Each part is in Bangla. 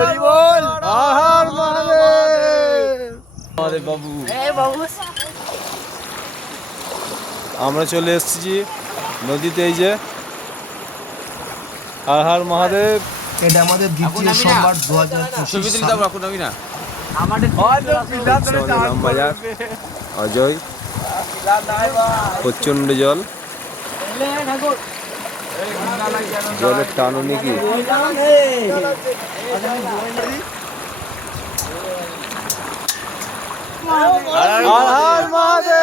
হরি বল। আহার মহাদেব। আরে বাবু, আমরা চলে এসেছি নদীতে। এই যে হর হর মহাদেব। এটা আমাদের দ্বিতীয় সোমবার 2025 সাল। ইলামবাজার অজয়, প্রচন্ড জল, জলের টানো নাকি। হর হর মহাদেব।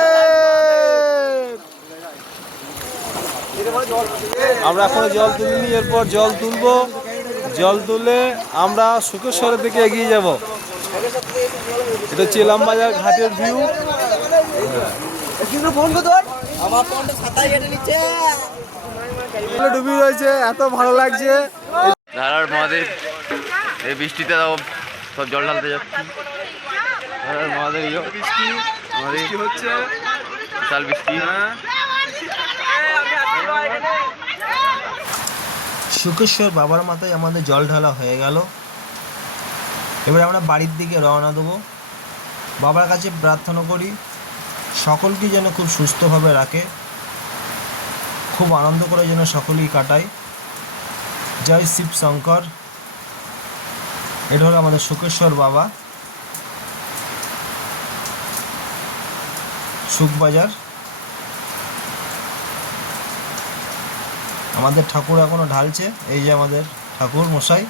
আমরা এখনো জল তুলিনি, এরপর জল তুলবো। জল তুলে আমরা শুকেশ্বরের দিকে এগিয়ে যাব। এটা হচ্ছে ইলামবাজার ঘাটের ভিউ। ডুবি রয়েছে, এত ভালো লাগছে। ধারার মহাদেব, এই বৃষ্টিতে সব জল ঢালতে যাচ্ছি। ধারার মহাদেব বৃষ্টি হচ্ছে, বিশাল বৃষ্টি। শুকেশ্বর বাবার মাথায় আমাদের জল ঢালা হয়ে গেল। এবার আমরা বাড়ির দিকে রওনা দেবো। বাবার কাছে প্রার্থনা করি সকলকে যেন খুব সুস্থভাবে রাখে, খুব আনন্দ করে যেন সকলেই কাটায়। জয় শিব শঙ্কর। এটা হলো আমাদের শুকেশ্বর বাবা, শুকবাজার। আমাদের ঠাকুর এখনো ঢালছে। এই যে আমাদের ঠাকুর মশাই।